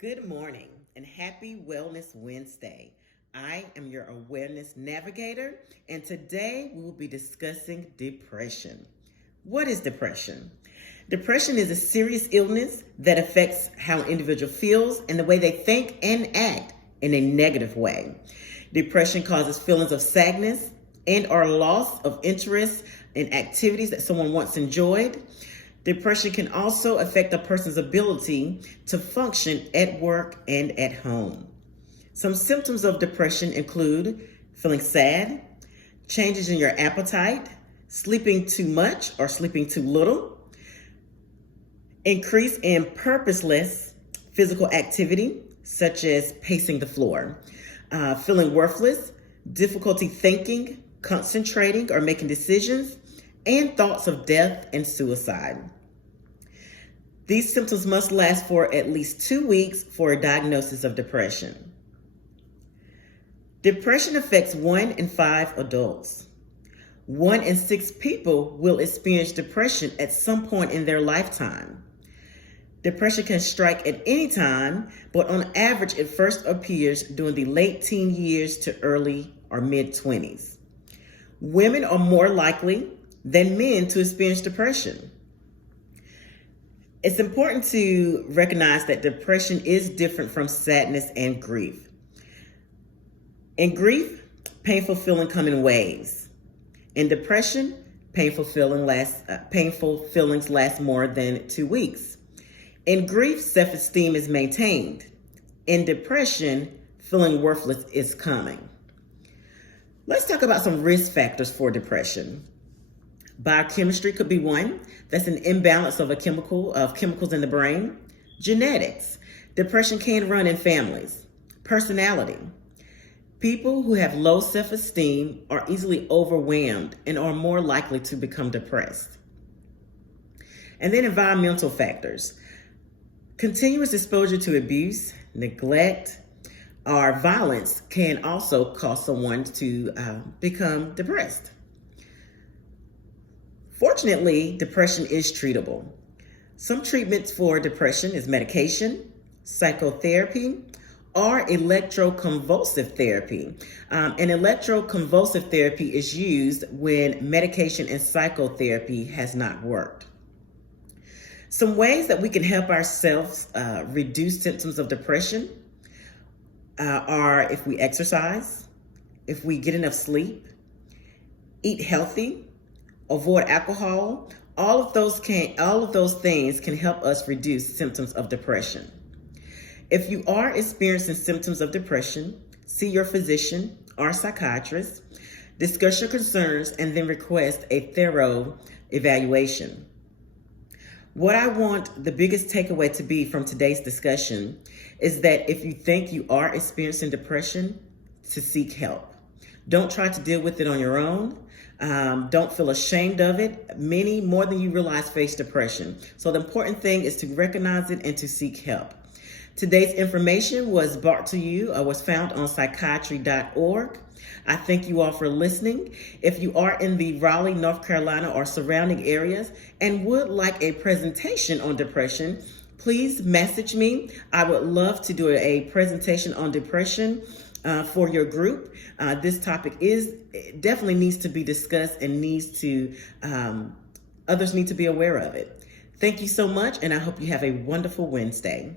Good morning and happy Wellness Wednesday. I am your awareness navigator, and today we will be discussing depression. What is depression? Depression is a serious illness that affects how an individual feels and the way they think and act in a negative way. Depression causes feelings of sadness and or loss of interest in activities that someone once enjoyed. Depression can also affect a person's ability to function at work and at home. Some symptoms of depression include feeling sad, changes in your appetite, sleeping too much or sleeping too little, increase in purposeless physical activity, such as pacing the floor, feeling worthless, difficulty thinking, concentrating, or making decisions, and thoughts of death and suicide. These symptoms must last for at least 2 weeks for a diagnosis of depression. Depression affects 1 in 5 adults. 1 in 6 people will experience depression at some point in their lifetime. Depression can strike at any time, but on average, it first appears during the late teen years to early or mid-20s. Women are more likely than men to experience depression. It's important to recognize that depression is different from sadness and grief. In grief, painful feelings come in waves. In depression, painful feelings last more than 2 weeks. In grief, self-esteem is maintained. In depression, feeling worthless is coming. Let's talk about some risk factors for depression. Biochemistry could be one. That's an imbalance of chemicals in the brain. Genetics. Depression can run in families. Personality. People who have low self-esteem are easily overwhelmed and are more likely to become depressed. And then environmental factors. Continuous exposure to abuse, neglect, or violence can also cause someone to become depressed. Fortunately, depression is treatable. Some treatments for depression is medication, psychotherapy, or electroconvulsive therapy. And electroconvulsive therapy is used when medication and psychotherapy has not worked. Some ways that we can help ourselves reduce symptoms of depression are if we exercise, if we get enough sleep, eat healthy, avoid alcohol. All of those things can help us reduce symptoms of depression. If you are experiencing symptoms of depression, see your physician or psychiatrist, discuss your concerns, and then request a thorough evaluation. What I want the biggest takeaway to be from today's discussion is that if you think you are experiencing depression, to seek help. Don't try to deal with it on your own. Don't feel ashamed of it. Many, more than you realize, face depression. So the important thing is to recognize it and to seek help. Today's information was brought to you, was found on psychiatry.org. I thank you all for listening. If you are in the Raleigh, North Carolina or surrounding areas and would like a presentation on depression, please message me. I would love to do a presentation on depression for your group. This topic definitely needs to be discussed and others need to be aware of it. Thank you so much, and I hope you have a wonderful Wednesday.